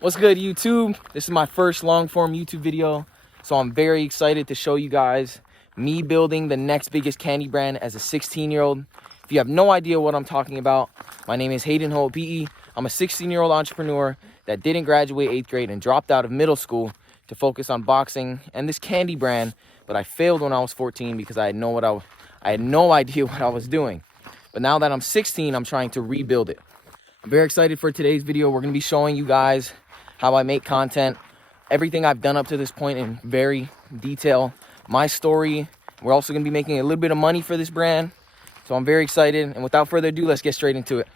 What's good, YouTube? This is my first long-form YouTube video, so I'm very excited to show you guys me building the next biggest candy brand as a 16-year-old. If you have no idea what I'm talking about, my name is Hayden Ho'opi'i. I'm a 16-year-old entrepreneur that didn't graduate 8th grade and dropped out of middle school to focus on boxing and this candy brand, but I failed when I was 14 because I had no idea what I was doing. But now that I'm 16, I'm trying to rebuild it. I'm very excited for today's video. We're going to be showing you guys how I make content, everything I've done up to this point in very detail, my story. We're also going to be making a little bit of money for this brand, so I'm very excited. And without further ado, let's get straight into it.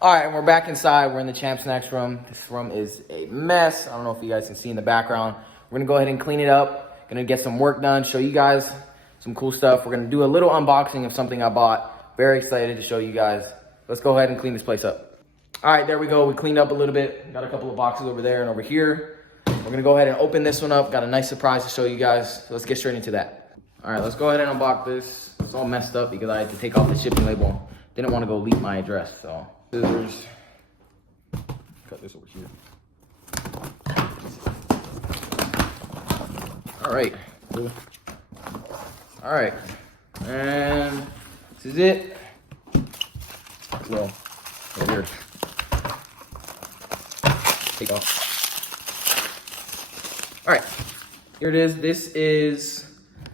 All right, and we're back inside. We're in the Champ Snacks room. This room is a mess. I don't know if you guys can see in the background. We're going to go ahead and clean it up. Going to get some work done, show you guys some cool stuff. We're going to do a little unboxing of something I bought. Very excited to show you guys. Let's go ahead and clean this place up. All right, there we go. We cleaned up a little bit. Got a couple of boxes over there and over here. We're gonna go ahead and open this one up. Got a nice surprise to show you guys. So let's get straight into that. All right, let's go ahead and unbox this. It's all messed up because I had to take off the shipping label. Didn't want to go leak my address, so. Scissors. Cut this over here. All right. All right. And this is it. Well, over here. Take off. All right, here it is. This is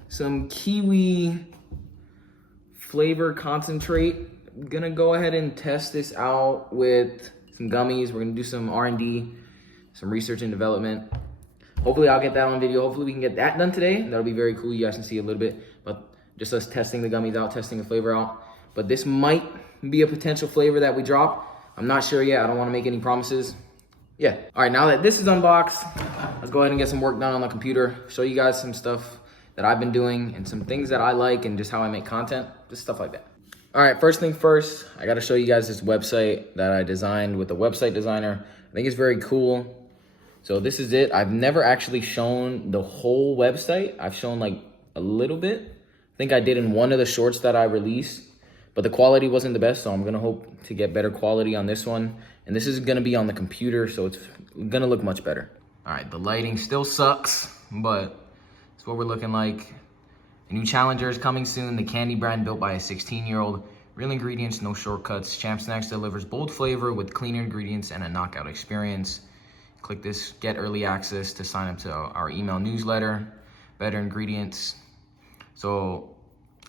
some kiwi flavor concentrate. I'm gonna go ahead and test this out with some gummies. We're gonna do some R&D, some research and development. Hopefully I'll get that on video. Hopefully we can get that done today. That'll be very cool. You guys can see a little bit, but just us testing the gummies out, testing the flavor out. But this might be a potential flavor that we drop. I'm not sure yet. I don't wanna make any promises. Yeah. All right, now that this is unboxed, let's go ahead and get some work done on the computer. Show you guys some stuff that I've been doing and some things that I like and just how I make content, just stuff like that. All right, first thing first, I gotta show you guys this website that I designed with a website designer. I think it's very cool. So this is it. I've never actually shown the whole website. I've shown like a little bit. I think I did in one of the shorts that I released, but the quality wasn't the best, so I'm gonna hope to get better quality on this one. And this is gonna be on the computer, so it's gonna look much better. All right, the lighting still sucks, but it's what we're looking like. A new challenger is coming soon, the candy brand built by a 16-year-old. Real ingredients, no shortcuts. Champ Snacks delivers bold flavor with cleaner ingredients and a knockout experience. Click this, get early access to sign up to our email newsletter. Better ingredients. So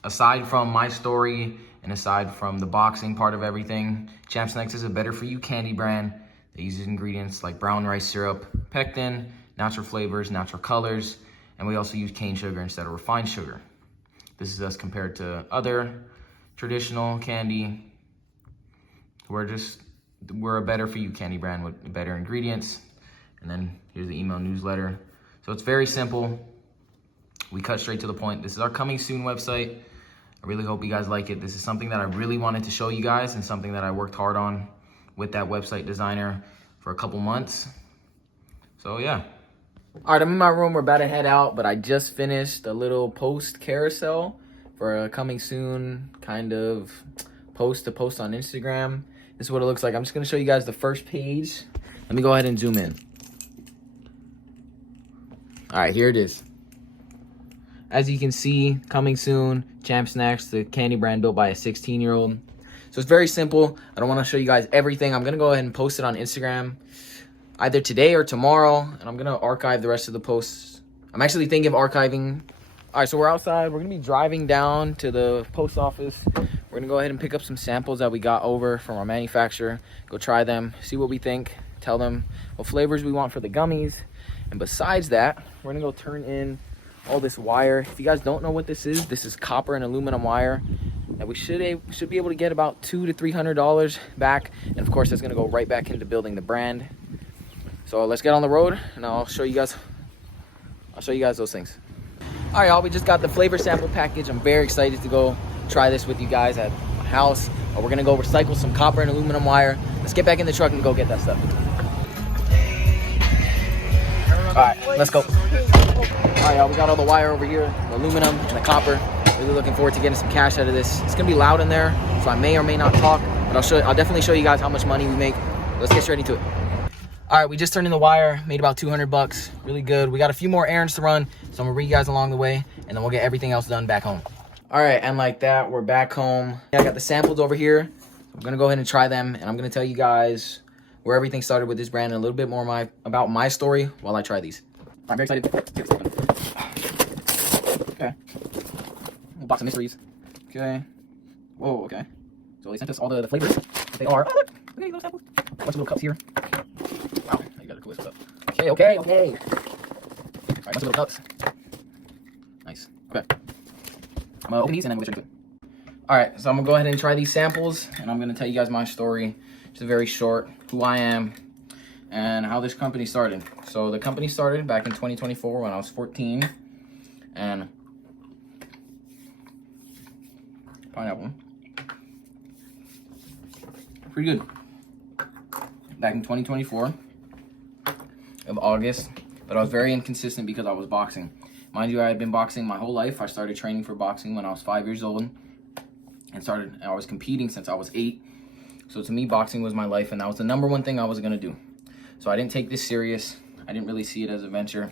aside from my story, and aside from the boxing part of everything, Champ Snacks is a better for you candy brand that uses ingredients like brown rice syrup, pectin, natural flavors, natural colors, and we also use cane sugar instead of refined sugar. This is us compared to other traditional candy. We're a better for you candy brand with better ingredients. And then here's the email newsletter. So it's very simple. We cut straight to the point. This is our coming soon website. I really hope you guys like it. This is something that I really wanted to show you guys and something that I worked hard on with that website designer for a couple months. So yeah. All right, I'm in my room. We're about to head out, but I just finished a little post carousel for a coming soon kind of post to post on Instagram. This is what it looks like. I'm just gonna show you guys the first page. Let me go ahead and zoom in. All right, here it is. As you can see, coming soon, Champ Snacks, the candy brand built by a 16-year-old. So it's very simple. I don't want to show you guys everything. I'm going to go ahead and post it on Instagram either today or tomorrow, and I'm going to archive the rest of the posts. I'm actually thinking of archiving. All right, so we're outside. We're going to be driving down to the post office. We're going to go ahead and pick up some samples that we got over from our manufacturer, go try them, see what we think, tell them what flavors we want for the gummies. And besides that, we're going to go turn in all this wire. If you guys don't know what this is copper and aluminum wire that we should be able to get about $200 to $300 back, and of course that's going to go right back into building the brand. So let's get on the road and I'll show you guys those things. All right, y'all, we just got the flavor sample package. I'm very excited to go try this with you guys at my house. We're going to go recycle some copper and aluminum wire. Let's get back in the truck and go get that stuff. All right, let's go. All right, y'all, we got all the wire over here, the aluminum and the copper. Really looking forward to getting some cash out of this. It's gonna be loud in there, so I may or may not talk, but I'll definitely show you guys how much money we make. Let's get straight into it. All right, we just turned in the wire, made about 200 bucks. Really good. We got a few more errands to run, so I'm gonna bring you guys along the way, and then we'll get everything else done back home. All right, and like that, we're back home. I got the samples over here. I'm gonna go ahead and try them, and I'm gonna tell you guys where everything started with this brand and a little bit more about my story while I try these. I'm very excited. Okay. Little box of mysteries. Okay. Whoa, okay. So they sent us all the flavors. They are. Oh, look! Look at these little samples. A bunch of little cups here. Wow, you got a cool stuff. Okay. All right, bunch of little cups. Nice. Okay. I'm gonna open these and then we'll show you. All right, so I'm gonna go ahead and try these samples, and I'm gonna tell you guys my story. Just very short, who I am, and how this company started. So the company started back in 2024 when I was 14, and pineapple, pretty good. Back in 2024 of August, but I was very inconsistent because I was boxing. Mind you, I had been boxing my whole life. I started training for boxing when I was 5 years old, and I was competing since I was 8. So to me, boxing was my life, and that was the number one thing I was gonna do. So I didn't take this serious. I didn't really see it as a venture.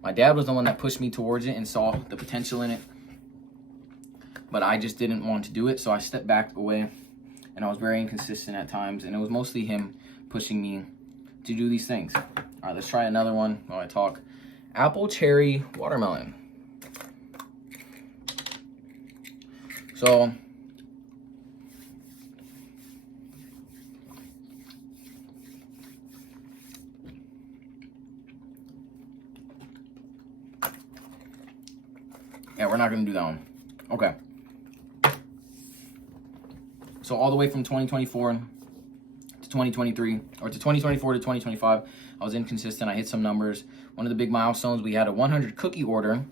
My dad was the one that pushed me towards it and saw the potential in it, but I just didn't want to do it. So I stepped back away, and I was very inconsistent at times, and it was mostly him pushing me to do these things. All right, let's try another one while I talk. Apple cherry watermelon. So yeah, we're not gonna do that one. Okay. So all the way from 2024 to 2023, or to 2024 to 2025, I was inconsistent. I hit some numbers. One of the big milestones, we had a 100 cookie order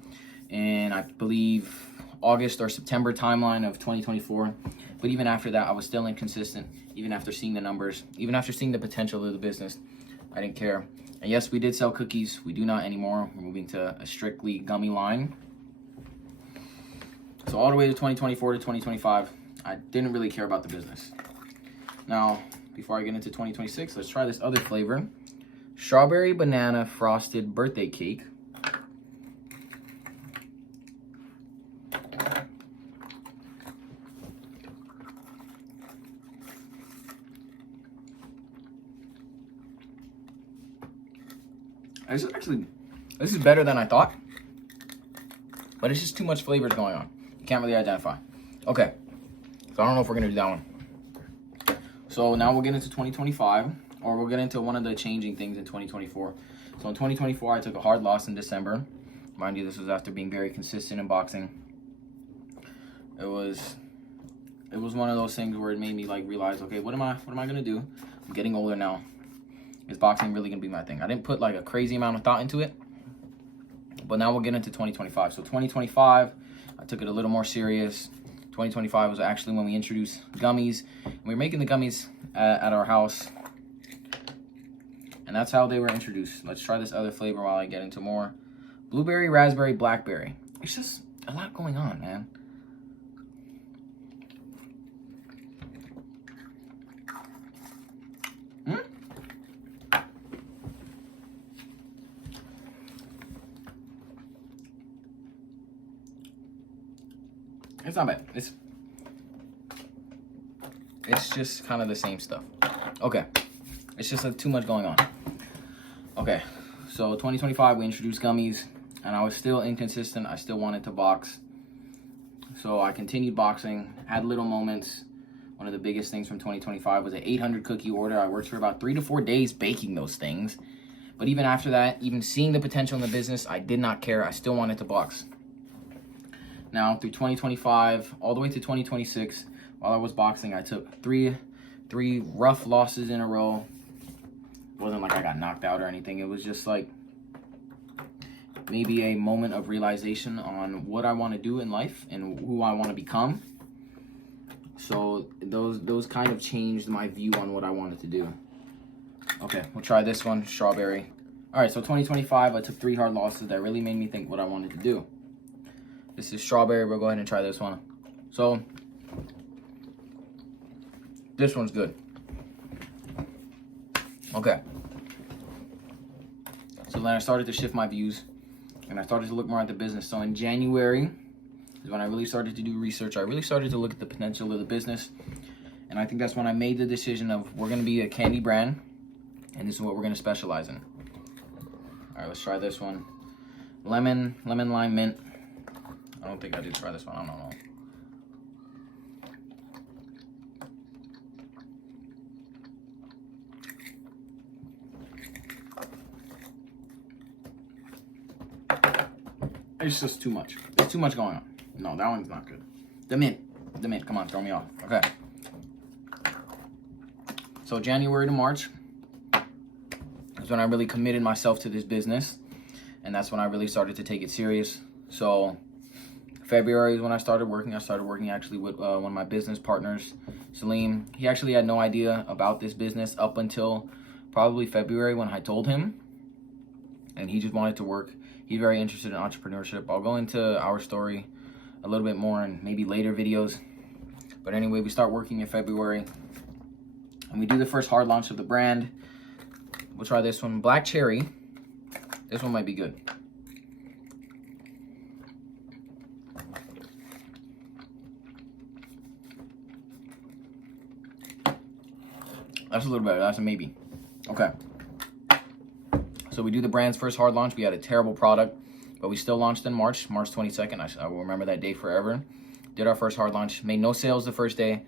in, I believe, August or September timeline of 2024. But even after that, I was still inconsistent. Even after seeing the numbers, even after seeing the potential of the business, I didn't care. And yes, we did sell cookies. We do not anymore. We're moving to a strictly gummy line. So all the way to 2024 to 2025, I didn't really care about the business. Now, before I get into 2026, let's try this other flavor. Strawberry banana frosted birthday cake. This is better than I thought, but it's just too much flavors going on. You can't really identify. Okay, so I don't know if we're gonna do that one. So now we'll get into 2025, or we'll get into one of the changing things in 2024. So in 2024, I took a hard loss in December. Mind you, this was after being very consistent in boxing. It was one of those things where it made me like realize, okay, what am I gonna do? I'm getting older now. Is boxing really gonna be my thing? I didn't put like a crazy amount of thought into it, but now we'll get into 2025. So 2025, I took it a little more serious. 2025 was actually when we introduced gummies. We were making the gummies at our house, and that's how they were introduced. Let's try this other flavor while I get into more. Blueberry, raspberry, blackberry. It's just a lot going on, man. It's not bad. It's just kind of the same stuff. Okay. It's just like too much going on. Okay. So 2025, we introduced gummies, and I was still inconsistent. I still wanted to box. So I continued boxing, had little moments. One of the biggest things from 2025 was an 800 cookie order. I worked for about 3 to 4 days baking those things. But even after that, even seeing the potential in the business, I did not care. I still wanted to box. Now, through 2025, all the way to 2026, while I was boxing, I took three rough losses in a row. It wasn't like I got knocked out or anything. It was just like maybe a moment of realization on what I want to do in life and who I want to become. So those kind of changed my view on what I wanted to do. Okay, we'll try this one, strawberry. All right, so 2025, I took 3 hard losses that really made me think what I wanted to do. This is strawberry. We'll go ahead and try this one. So this one's good. Okay. So then I started to shift my views and I started to look more at the business. So in January is when I really started to do research. I really started to look at the potential of the business. And I think that's when I made the decision of we're gonna be a candy brand and this is what we're gonna specialize in. All right, let's try this one. Lemon, lime, mint. I don't think I did try this one, I don't know. It's just too much. There's too much going on. No, that one's not good. The mint, come on, throw me off. Okay. So January to March is when I really committed myself to this business. And that's when I really started to take it serious. So February is when I started working. I started working actually with one of my business partners, Salim. He actually had no idea about this business up until probably February when I told him. And he just wanted to work. He's very interested in entrepreneurship. I'll go into our story a little bit more in maybe later videos. But anyway, we start working in February. And we do the first hard launch of the brand. We'll try this one, Black Cherry. This one might be good. That's a little better, that's a maybe. Okay. So we do the brand's first hard launch. We had a terrible product, but we still launched in March 22nd. I will remember that day forever. Did our first hard launch. Made no sales the first day.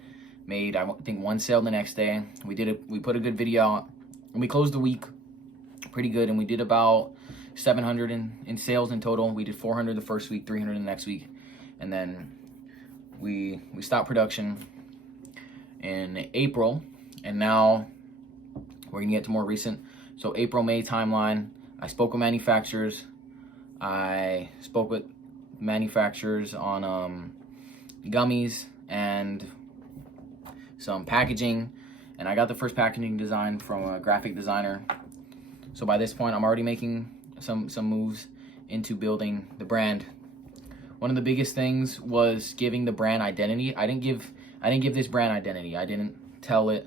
Made, I think, one sale the next day. We put a good video out. And we closed the week pretty good. And we did about 700 in sales in total. We did 400 the first week, 300 the next week. And then we stopped production in April. And now we're going to get to more recent. So April, May timeline, I spoke with manufacturers. I spoke with manufacturers on gummies and some packaging. And I got the first packaging design from a graphic designer. So by this point, I'm already making some moves into building the brand. One of the biggest things was giving the brand identity. I didn't give this brand identity. I didn't tell it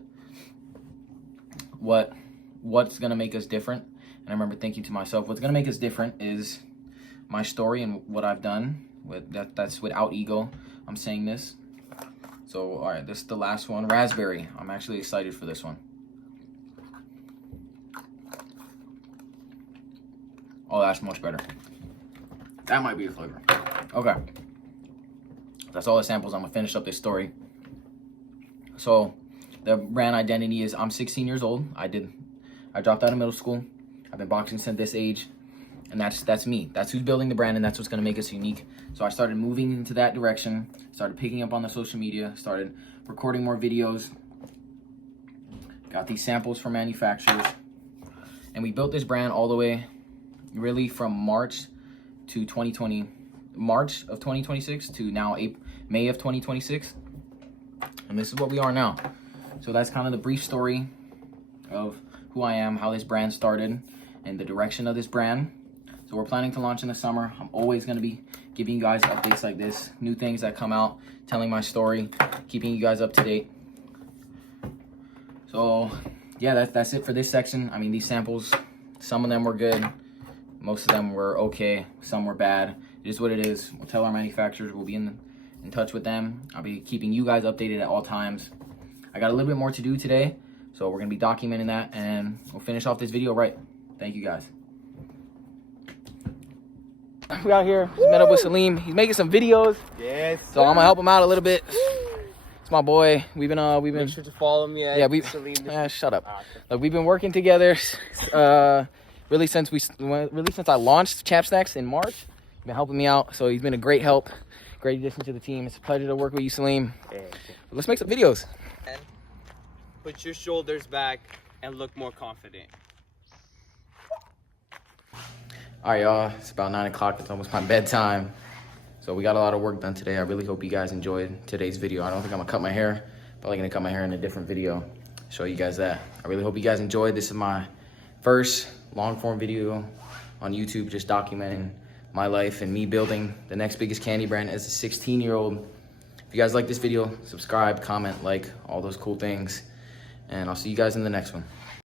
what's gonna make us different. And I remember thinking to myself, what's gonna make us different is my story and what I've done. That's without ego. I'm saying this. So all right, this is the last one, raspberry. I'm actually excited for this one. Oh, that's much better. That might be a flavor. Okay. That's all the samples. I'm gonna finish up this story. So the brand identity is I'm 16 years old. I dropped out of middle school. I've been boxing since this age. And that's me. That's who's building the brand, and that's what's gonna make us unique. So I started moving into that direction, started picking up on the social media, started recording more videos, got these samples from manufacturers, and we built this brand all the way really from March of 2026 to now May of 2026. And this is what we are now. So that's kind of the brief story of who I am, how this brand started, and the direction of this brand. So we're planning to launch in the summer. I'm always going to be giving you guys updates like this, new things that come out, telling my story, keeping you guys up to date. So yeah, that's it for this section. I mean, these samples, some of them were good, most of them were okay, some were bad. It is what it is. We'll tell our manufacturers, we'll be in touch with them. I'll be keeping you guys updated at all times. I got a little bit more to do today, so we're gonna be documenting that, and we'll finish off this video right. Thank you guys. We out here, just met up with Salim. He's making some videos. Yes. So I'm gonna help him out a little bit. It's my boy. We've been Make sure to follow me at Salim. Shut up. Look, we've been working together really since I launched Champ Snacks in March. He's been helping me out, so he's been a great help, great addition to the team. It's a pleasure to work with you, Salim. Let's make some videos. Put your shoulders back and look more confident. All right, y'all, it's about 9 o'clock. It's almost my bedtime. So we got a lot of work done today. I really hope you guys enjoyed today's video. I don't think I'm gonna cut my hair. Probably gonna cut my hair in a different video. Show you guys that. I really hope you guys enjoyed. This is my first long form video on YouTube, just documenting my life and me building the next biggest candy brand as a 16-year-old. If you guys like this video, subscribe, comment, like, all those cool things. And I'll see you guys in the next one.